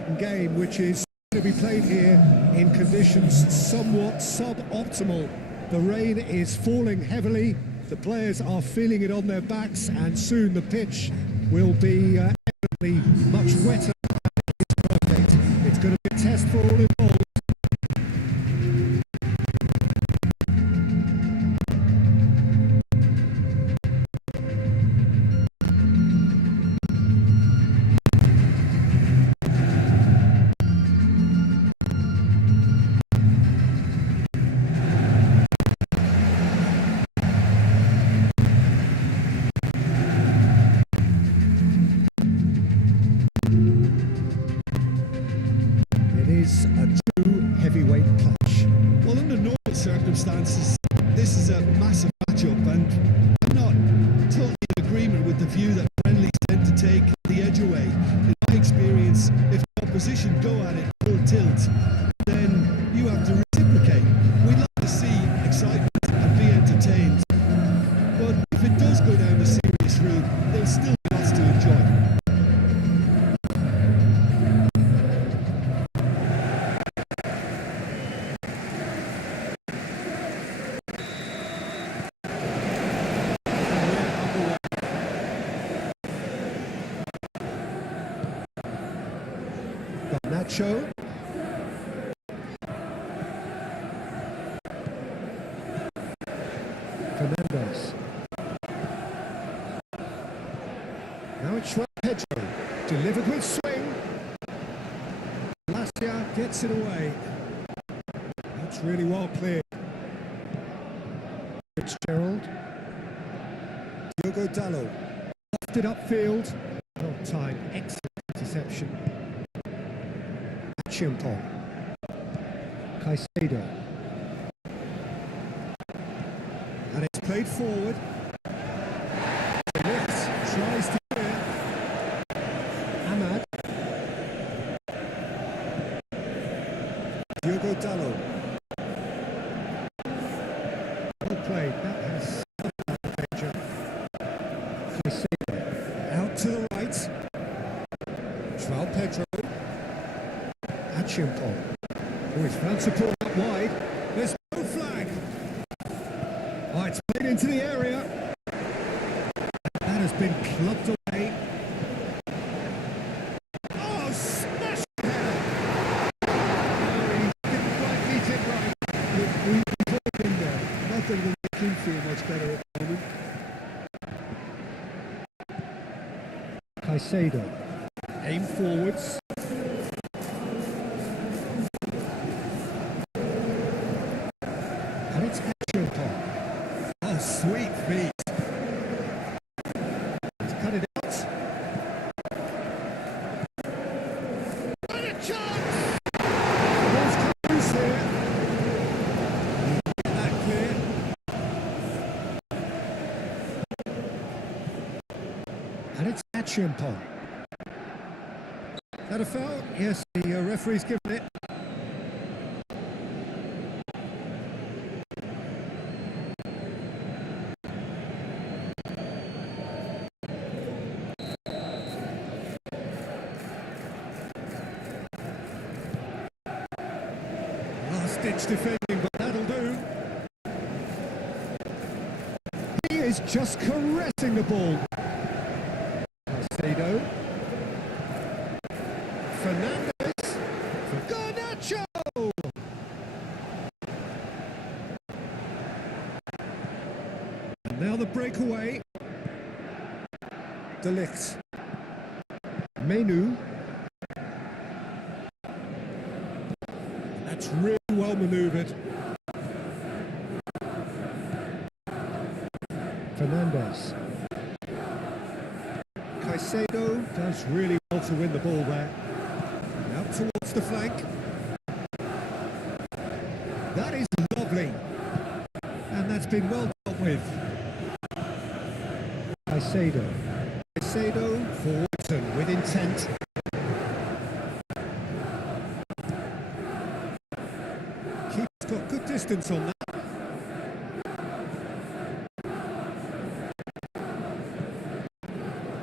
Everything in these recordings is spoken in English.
important game, which is to be played here in conditions somewhat suboptimal. The rain is falling heavily, the players are feeling it on their backs, and soon the pitch will be evidently much wetter than it is perfect. It's going to be a test for all involved. Is a true heavyweight clash. Well, under normal circumstances, this is a massive matchup, and I'm not totally in agreement with the view that friendlies tend to take the edge away. In my experience, if the opposition go at it full tilt, then you have to reciprocate. We'd like to see excitement and be entertained, but if it does go down the serious route, there's still lots to enjoy. Nacho. Fernandez. Now it's Pedro, delivered with swing. Lacia gets it away. That's really well cleared. Fitzgerald. Diogo Dallo. Lofted upfield. Well timed, excellent interception. Chimpong. Caicedo. And it's played forward. Lifts, tries to clear. Ahmad. Diogo Dallo. Well played. That has danger. Caicedo. Out to the right. Joao Pedro. Chimpong. Oh, he's found support up wide. There's no flag. Oh, it's played into the area. That has been clubbed away. Oh, smash header. Oh, he didn't quite beat it right. We caught him there. Nothing will make him feel much better at the moment. Caicedo. Aim forwards. And it's Chimpong. Oh, sweet feet. Let's cut it out. And a chance! There's close here. Get that clear. And it's Chimpong. Is that a foul? Yes, the referee's given it. Last-ditch defending, but that'll do. He is just caressing the ball. Caicedo. Fernandez. Garnacho! And now the breakaway. De Ligt. Menu. That's really well manoeuvred. Fernandez. Caicedo does really well to win the ball there. Out towards the flank. That is lovely. And that's been well dealt with. Caicedo. Caicedo forwards and with intent. Keeper's got good distance on that.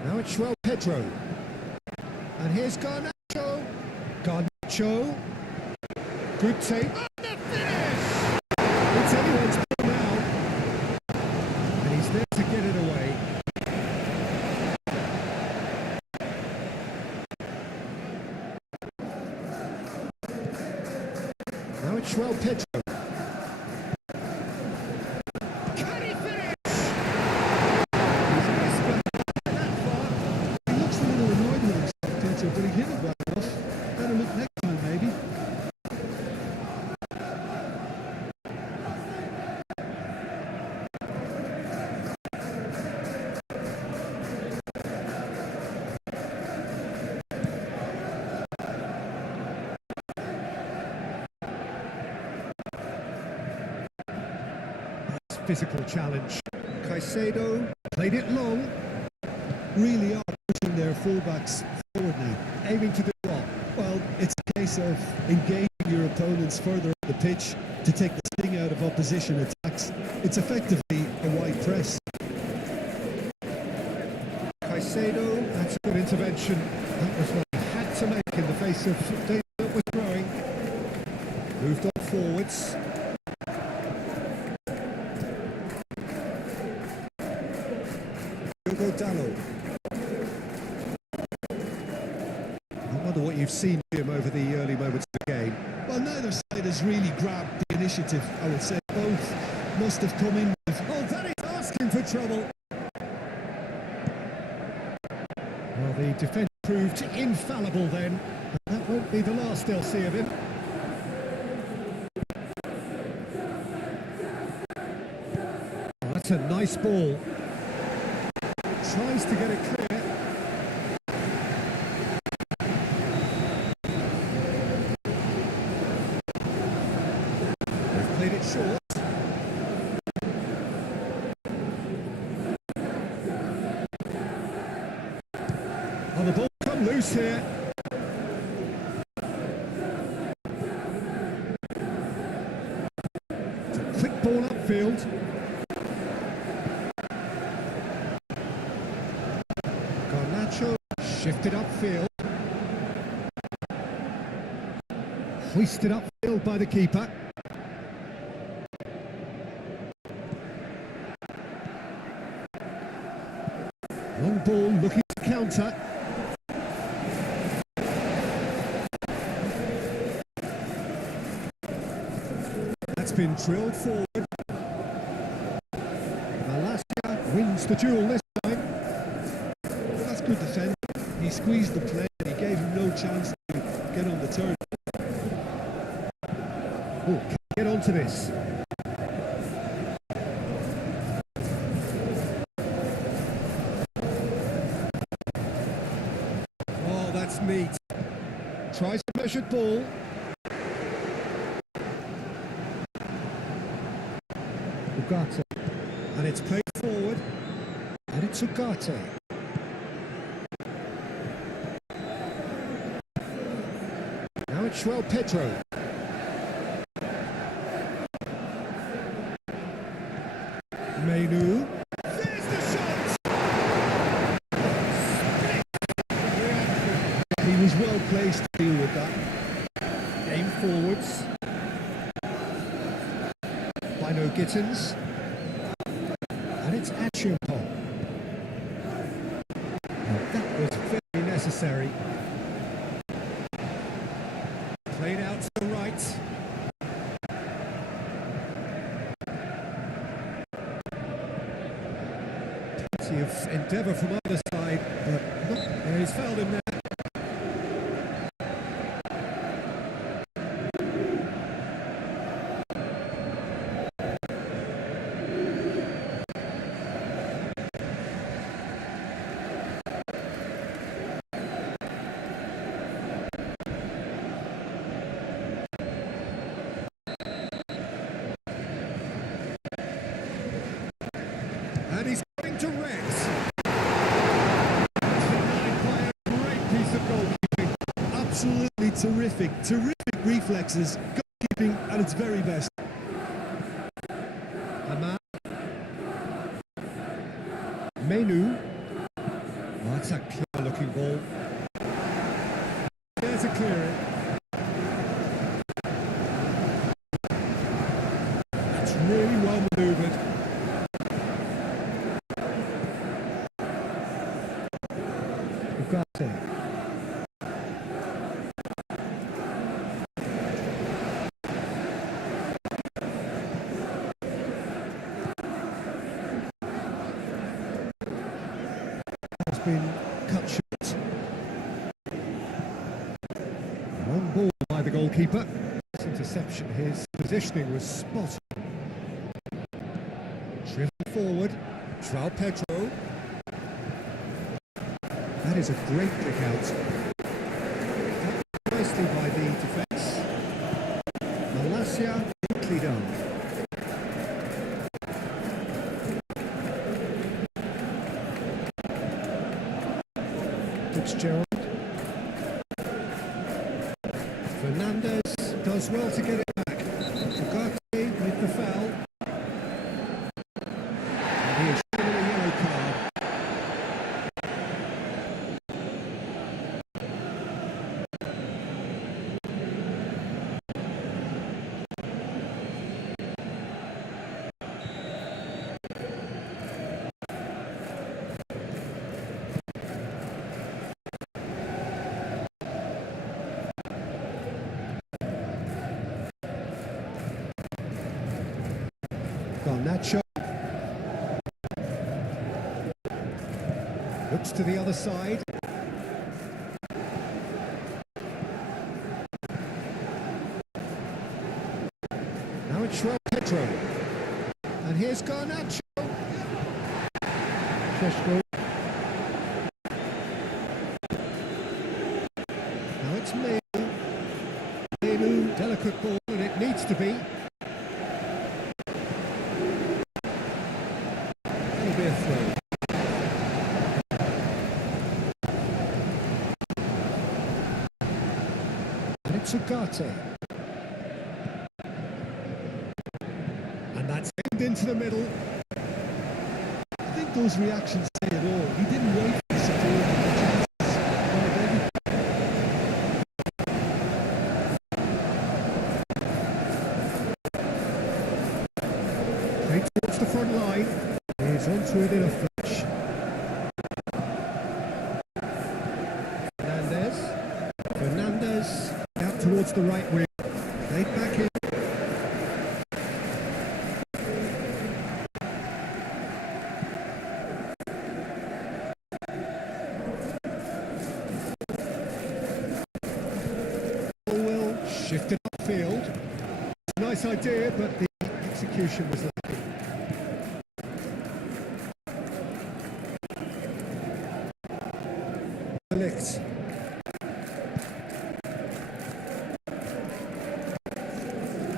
Now it's Joao Pedro. And here's Garnacho. Garnacho. Good take. And the finish! It's anyone's goal now. And he's there to get it away. Now it's Pedro. Can he finish? He's missed that far. He looks a little annoyed with himself, Peter, but he hit it well enough. Better look next time, maybe. Physical challenge. Caicedo played it long. Really are pushing their fullbacks forward now. Aiming to do what? Well, it's a case of engaging your opponents further up the pitch to take the sting out of opposition attacks. It's effectively a wide press. Caicedo, that's a good intervention. That was what he had to make in the face of danger that was growing. Moved on forwards. Dallo. I wonder what you've seen of him over the early moments of the game. Well, neither side has really grabbed the initiative, I would say. Both must have come in with... Oh, that is asking for trouble. Well, the defence proved infallible then. But that won't be the last they'll see of him. Oh, that's a nice ball. Tries to get it clear. They've played it short. Oh, the ball come loose here. It's a quick ball upfield. Shifted upfield. Hoisted upfield by the keeper. Long ball looking to counter. That's been drilled forward. Malacia wins the duel this time. That's good defence. He squeezed the play and he gave him no chance to get on the turn. Oh, get onto this. Oh, that's neat. Tries a measured ball. Ugarte. And it's played forward. And it's Ugarte. Now it's Pedro. Menu. There's the shot! He was well placed to deal with that. Aim forwards. By no Gittins. And it's Achiampong. That was very necessary. Played out to the right. Plenty of endeavour from either side, but not, he's fouled him there. And he's going to Rex. Denied by a great piece of goalkeeping. Absolutely terrific. Terrific reflexes. Goalkeeping at its very best. Amar. Menu. Oh, that's a clear looking ball. There's a clearing. been cut short. Long ball by the goalkeeper. This interception, his positioning was spot on. Driven forward, João Pedro. That is a great kick out. Nicely by the defence. Malacia, quickly done. Fitzgerald. Fernandez does well to get it back. Ugarte with the foul. And he is given a yellow card. Garnacho looks to the other side. Now it's João Pedro, and here's Garnacho. Sheshko. Now it's Menu, delicate ball, and it needs to be. Be a throw. And it's Ugarte. And that's aimed into the middle. I think those reactions say it all. He didn't wait for the support and the chances. Straight towards the front line. He's onto it in a flash. Fernandez out towards the right wing. Played back in. Will shifted upfield. Nice idea, but the execution was lacking. Alex.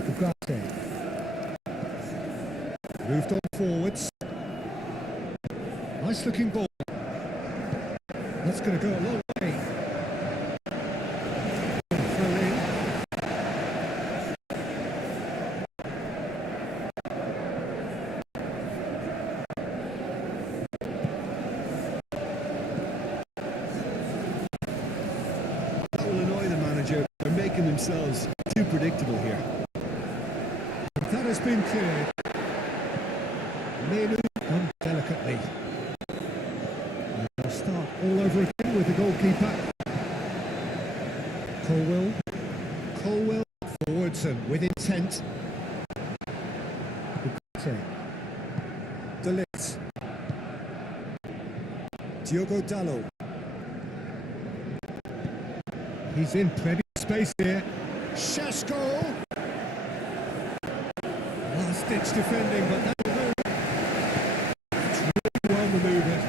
Ugarte. Moved on forwards. Nice looking ball. That's going to go a long way. Throw in. That will annoy the manager. They're making themselves too predictable here. That has been cleared. Menu done delicately. And they'll start all over again with the goalkeeper. Colwell forwards and with intent. Delete. Diogo Dalot. He's in plenty of space here. Sheshko. Last-ditch defending, but that'll do. It's really well manoeuvred.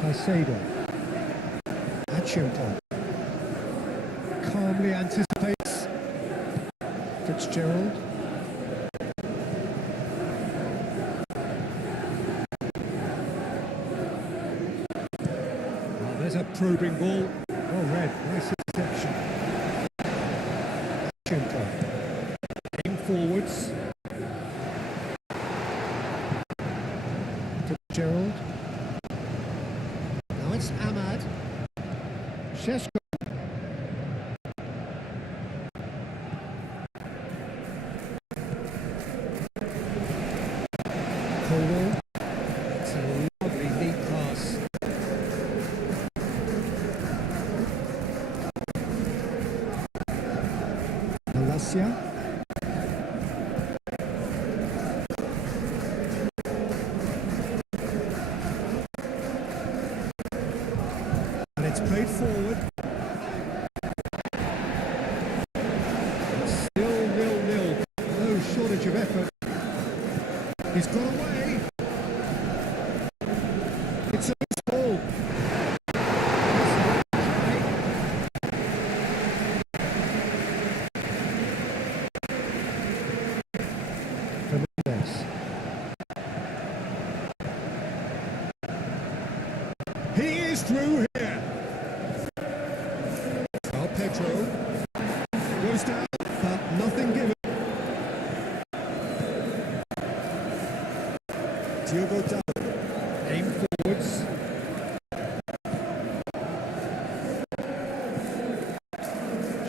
Caicedo. Achimpa. Calmly anticipates. Fitzgerald. Oh, there's a probing ball. Well read, nice interception. Achimpa. Aim forwards. Fitzgerald. Now it's Ahmad. Sheshko. Colwell. It's a lovely neat pass. Malacia. It's played forward. It's still 0-0. No shortage of effort. He's got away. It's a ball. He is through here. Well, Pedro goes down, but nothing given. Diogo Dalot, aim forwards.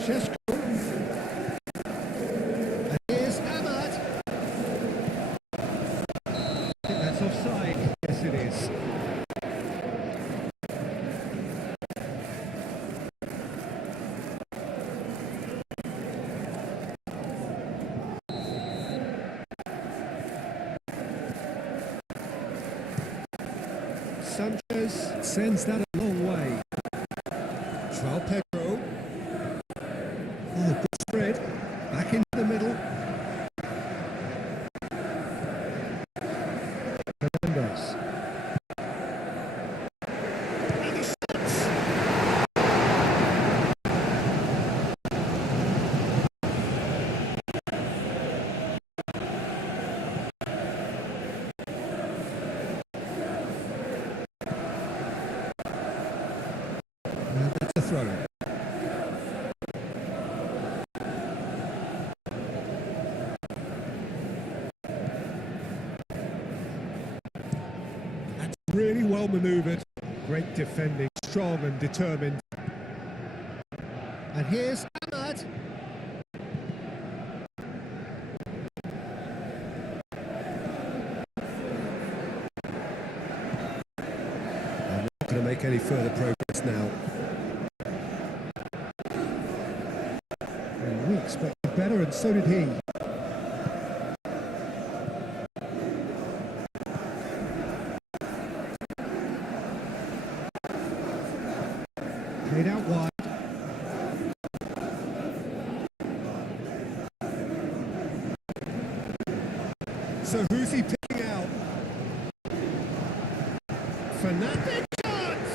Shesko. And here's Ahmad. I think that's offside. Yes, it is. Sanchez sends that a long way. João Pedro. Oh, good spread. Back into the middle. Fernandez. And he shoots. That's a throw. That's really well manoeuvred. Great defending, strong and determined. And here's Ahmad. I'm not going to make any further progress now. We expected better, and so did he. Played out wide. So who's he picking out? Fernandez chance!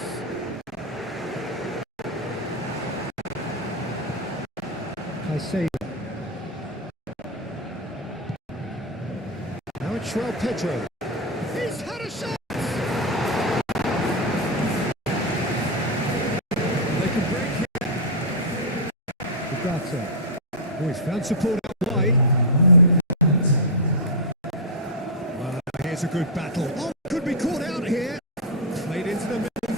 Caicedo. Now it's João Pedro. He's had a shot! They can break here. Ugarte. Oh, he's found support out wide. Here's a good battle. Oh, could be caught out here. Played into the middle.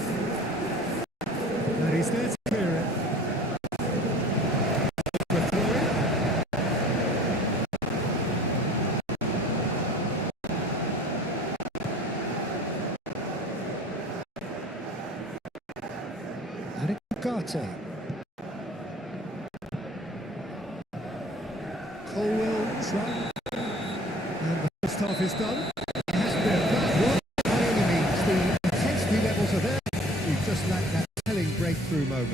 And he's there to clear it. Ugarte. Colwell trying. And the first half is done. It has been a bad one by any means. The intensity levels are there. We've just lacked that telling breakthrough moment.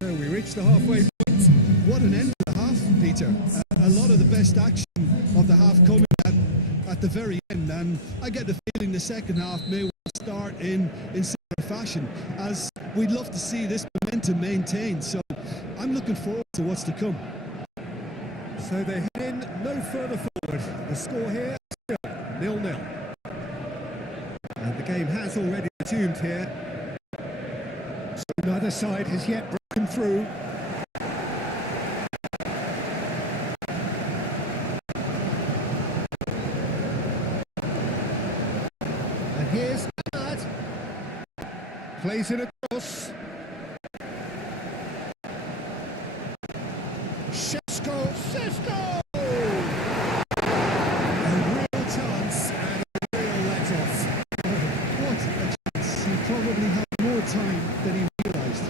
So we reach the halfway point. What an end to the half, Peter. A lot of the best action of the half coming at the very end, and I get the feeling the second half may well start in similar fashion, as we'd love to see this momentum maintained. So I'm looking forward to what's to come. So they head in no further forward. The score here still 0-0. And the game has already resumed here. So neither side has yet broken through. And here's Ahmad. Plays it across. Shesko! A real chance and a real let-off. What a chance. He probably had more time than he realised.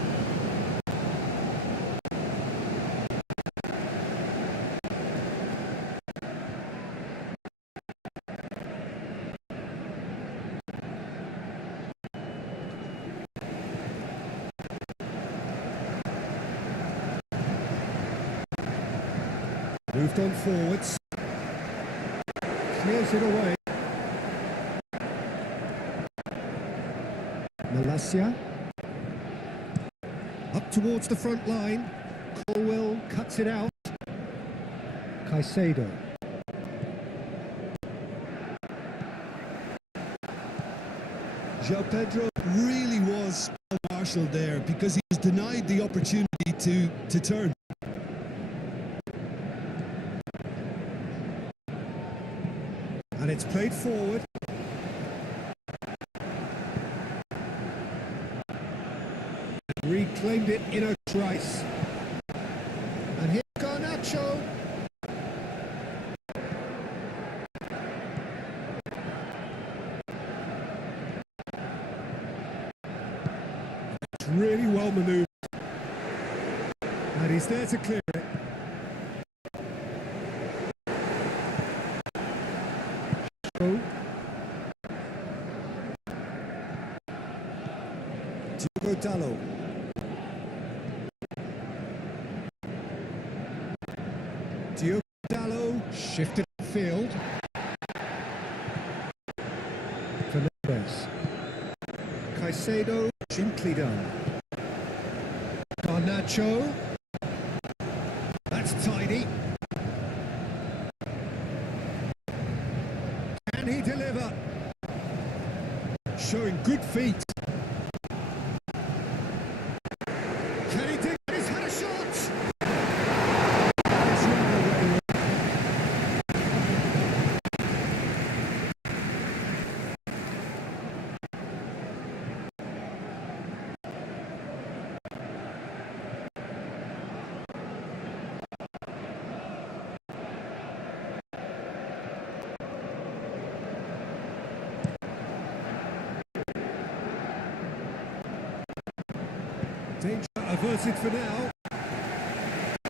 Moved on forwards. Clears it away. Malacia. Up towards the front line. Colwell cuts it out. Caicedo. João Pedro really was marshalled there because he was denied the opportunity to turn. And it's played forward. Reclaimed it in a trice. And here's Garnacho. It's really well manoeuvred. And he's there to clear it. Diogo Dalot. Diogo Dalot shifted field. Fernandez. Caicedo, gently done. Garnacho. That's tidy. Can he deliver? Showing good feet. Can he dig? He's had a shot! It's not away. Danger averted for now.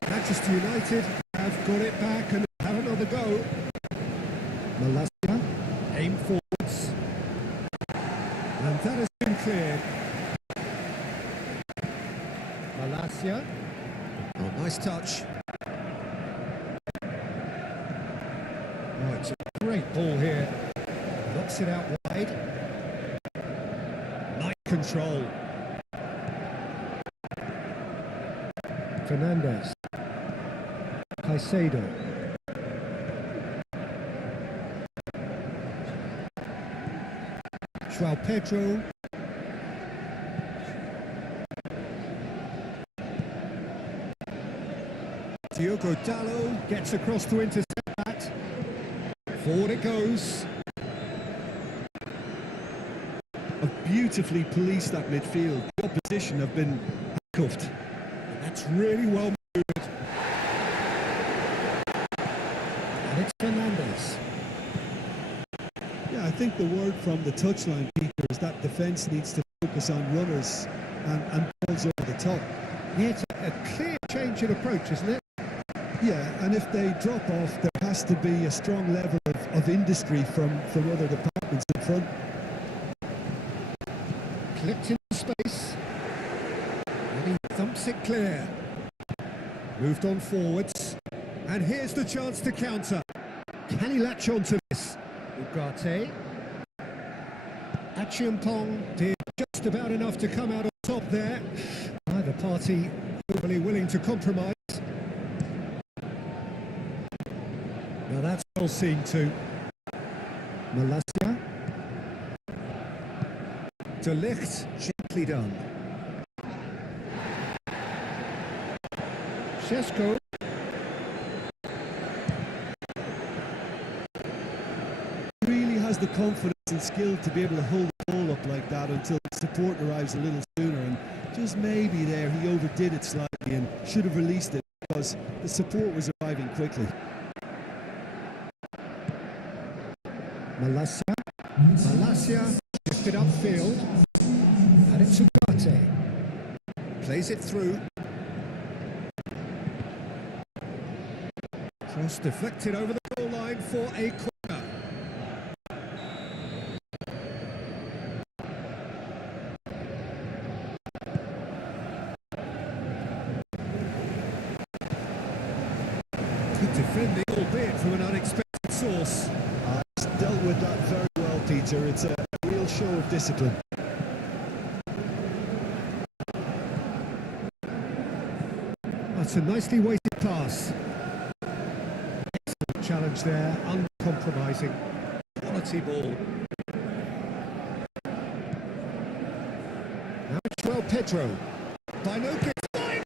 Manchester United have got it back and have another go. Malacia, aim forwards. And that has been cleared. Malacia. Oh, nice touch. Oh, it's a great ball here. Knocks it out wide. Nice control. Fernandez. Caicedo. João Pedro. Diogo Dalot gets across to intercept that. Forward it goes. Have beautifully policed that midfield. The opposition have been handcuffed. That's really well moved. And it's Fernandez. Yeah, I think the word from the touchline, Peter, is that defence needs to focus on runners and balls over the top. Yeah, it's a clear change in approach, isn't it? Yeah, and if they drop off, there has to be a strong level of industry from other departments in front. Clipped in space. And he thumps it clear. Moved on forwards. And here's the chance to counter. Can he latch on to this? Ugarte. Achiampong did just about enough to come out on top there. Neither party overly willing to compromise. Now that's well seen too. Malacia. De Ligt, gently done. Šeško. Really has the confidence and skill to be able to hold the ball up like that until support arrives a little sooner, and just maybe there he overdid it slightly and should have released it because the support was arriving quickly. Malacia. Malacia shifted upfield. And it's Ugarte. Plays it through. Cross deflected over the goal line for a corner. Good defending, albeit from an unexpected source. He's dealt with that very well, Peter. It's a real show of discipline. That's a nicely weighted pass. Excellent challenge there, uncompromising. Quality ball. Now it's João Pedro. Bino gets it!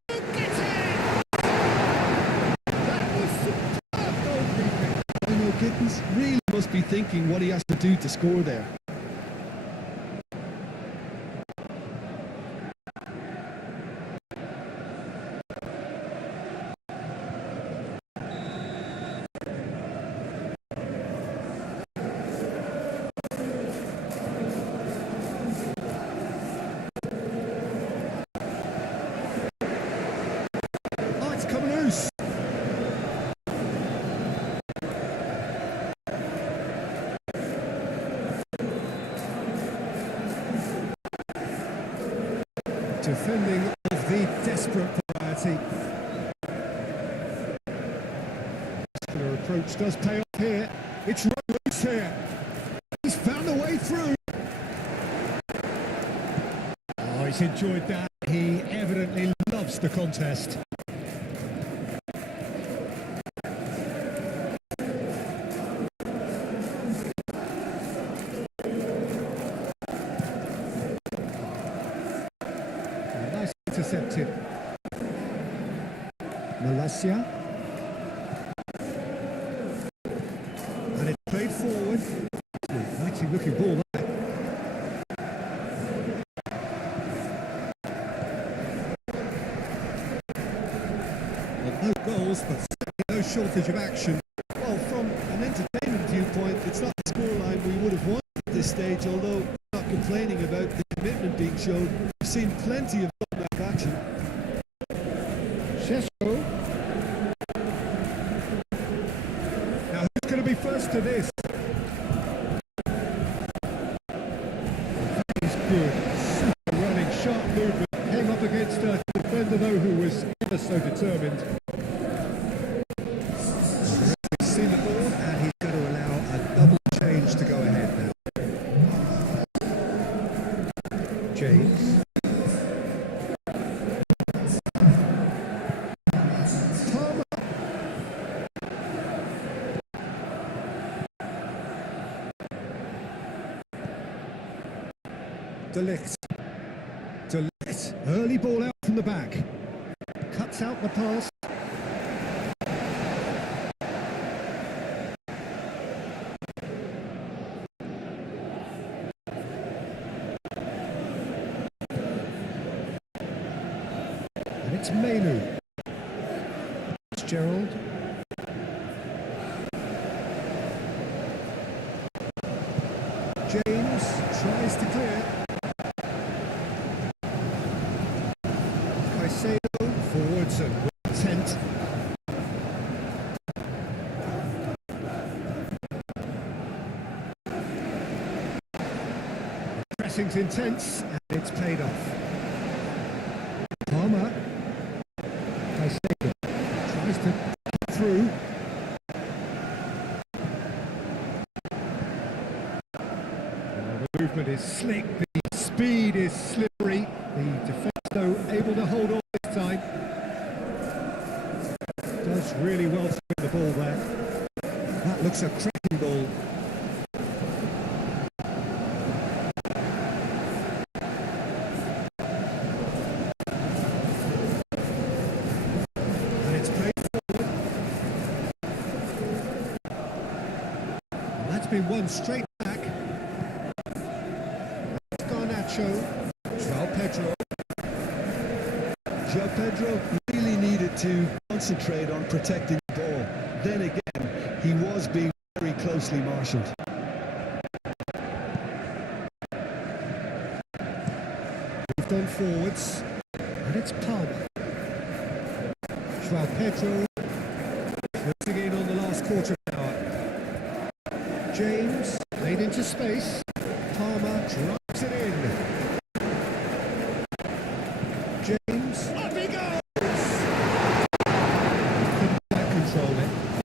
That was superb goalkeeping. Bino Gittins really must be thinking what he has to do to score there. Oh, it's come loose. Defending of the desperate variety. Muscular approach does pay off here. It's Rose here. He's found a way through. Oh, he's enjoyed that. He evidently loves the contest. Nice intercepted. Malacia. And it's played forward. Mighty looking ball there. Well, no goals, but certainly no shortage of action. Well, from an entertainment viewpoint, it's not the scoreline we would have wanted at this stage, although not complaining about the commitment being shown. We've seen plenty of back action. Shesko. Now who's going to be first to this? That is good. Super running, sharp movement. Came up against a defender though who was ever so determined. He's seen the ball and he's going to allow a double change to go ahead now. James. Palmer. De Ligt. De Ligt. Early ball out from the back. Cuts out the pass. And it's Menu. It's Gerald. James tries to clear. Caicedo forwards and with intent. Pressing's intense and it's paid off. Palmer. Caicedo tries to get through. The movement is slick, the speed is slippery. The defence, though, able to hold on this time. Does really well to win the ball there. That looks a cracking ball. And it's played forward. And that's been won straight back. João Pedro. João Pedro really needed to concentrate on protecting the ball. Then again, he was being very closely marshalled. Moved on forwards, and it's Palmer. João Pedro closing in on the last quarter of an hour. James played into space. Palmer drives it in. James, up he goes! Couldn't quite control it.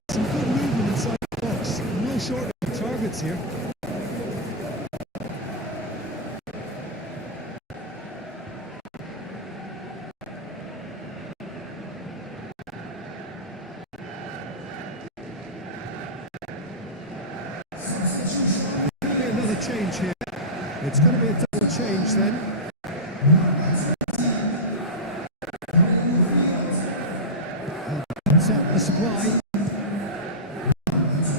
change here. It's going to be a double change then. Cuts out the supply.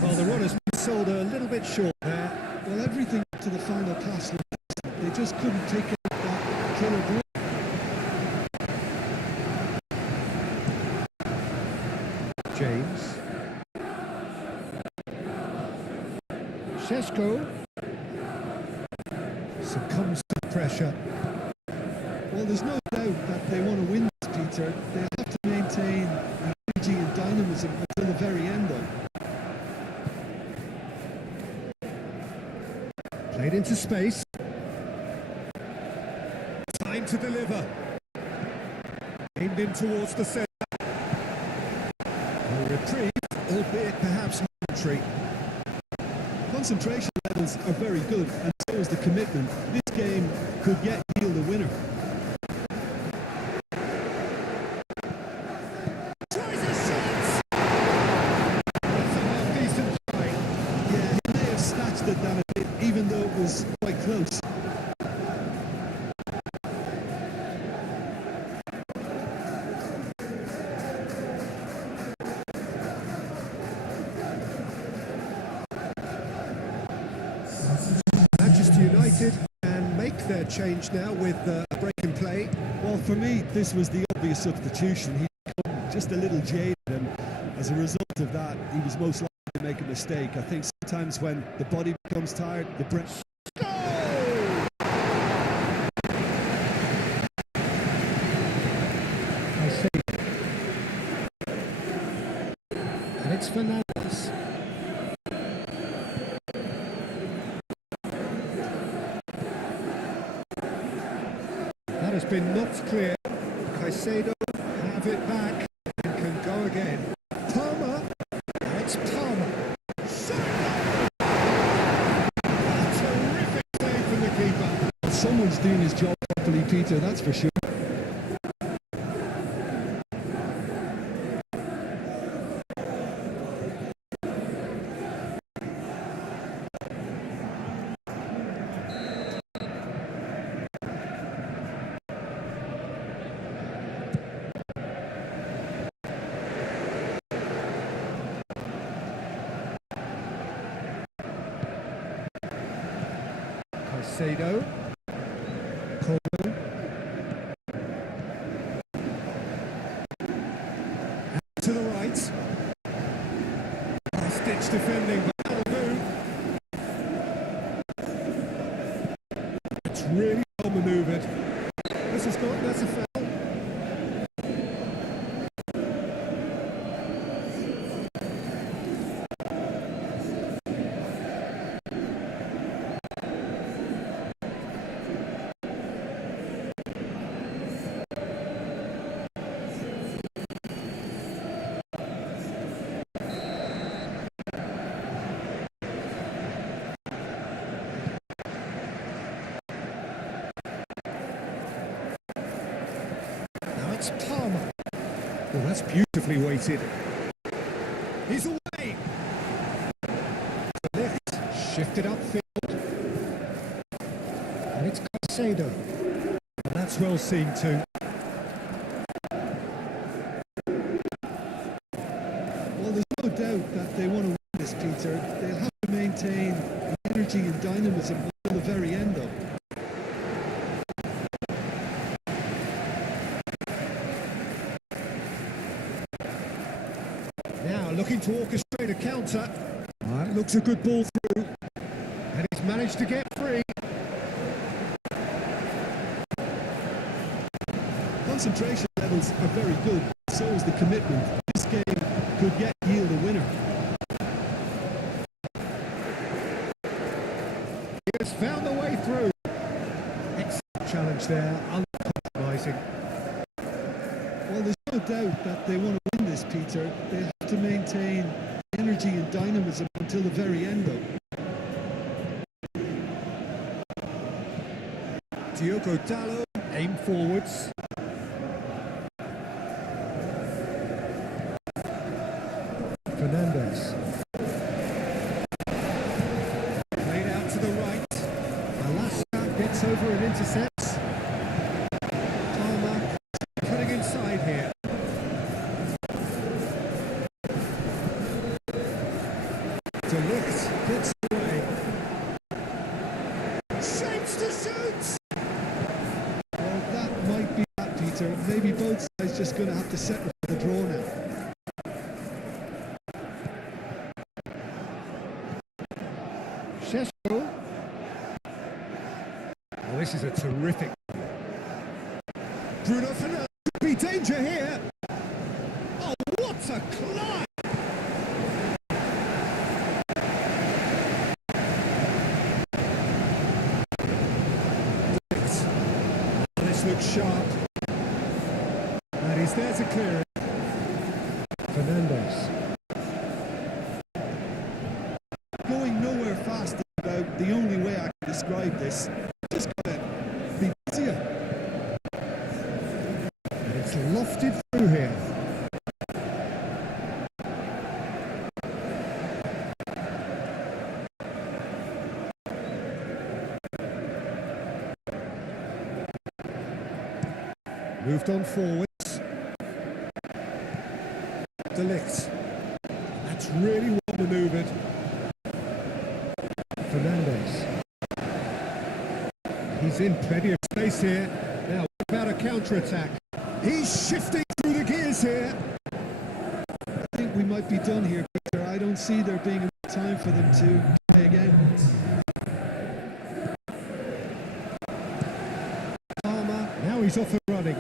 Well, the run has been sold a little bit short there. Well, everything up to the final pass was excellent. They just couldn't take out that killer blow. James. Šeško succumbs to the pressure. Well, there's no doubt that they want to win this, Peter. They have to maintain the energy and dynamism until the very end, though. Played into space. Time to deliver. Aimed in towards the centre. A reprieve, albeit perhaps momentary. Concentration levels are very good, and so is the commitment. This game could yet yield a winner. Tries a shot! That's a half-decent try. Yeah, he may have snatched it down a bit, even though it was quite close. Manchester United can make their change now with a break in play. Well, for me, this was the obvious substitution. He became just a little jaded, and as a result of that, he was most likely to make a mistake. I think sometimes when the body becomes tired, the brain... I see. And it's Fernandes. That has been knocked clear. Caicedo have it back and can go again. Palmer. Now it's Palmer. A terrific save from the keeper. Someone's doing his job properly, Peter, that's for sure. Caicedo. Coleman. To the right. Stitch defending, but that'll do. It's really well manoeuvred. This is not, that's a foul. It's Palmer. Well, that's beautifully weighted. He's away. Left, shifted upfield. And it's Caicedo. That's well seen too. Well, there's no doubt that they want to win this, Peter. They'll have to maintain the energy and dynamism until the very end, though. Now looking to orchestrate a counter. That looks a good ball through. And he's managed to get free. Concentration levels are very good, so is the commitment. This game could yet yield a winner. He has found the way through. Excellent challenge there, uncompromising. Well, there's no doubt that they want to win this, Peter. They have to maintain energy and dynamism until the very end, though. Diogo Dalot, aim forwards. Fernandes. Played out to the right. Gets over and intercepts. Palmer cutting inside here. De Ligt gets away. Shapes to shoot! Well, that might be that, Peter. Maybe both sides just going to have to settle for the draw now. Shesko. Oh, this is a terrific. Bruno Fernandes could be danger here. Oh, what a climb! This looks sharp. And he's there to clear it. Fernandes. Going nowhere fast is about the only way I can describe this. Just gotta be busier. And it's lofted through here. Moved on forwards. De Ligt. That's really well manoeuvred. Fernandes. He's in plenty of space here. Now, what about a counter-attack? He's shifting through the gears here. I think we might be done here, Peter. I don't see there being enough time for them to try again. Palmer, now he's off and running.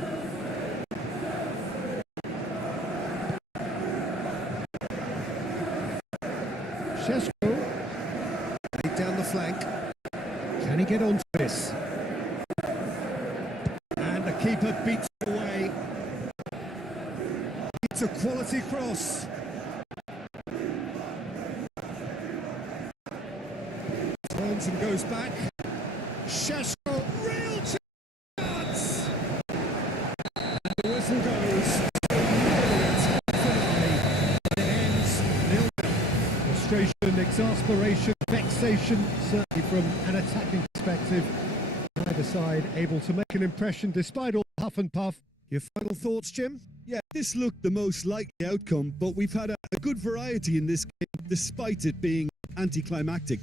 Shesko. Down the flank. Can he get onto this? And the keeper beats it away. It's a quality cross. Turns and goes back. Shesko, real chance! And the whistle goes. And it ends 0-0. Frustration, exasperation, vexation, certainly from an attacking perspective. Neither side able to make an impression despite all the huff and puff. Your final thoughts, Jim? Yeah, this looked the most likely outcome, but we've had a good variety in this game, despite it being anticlimactic.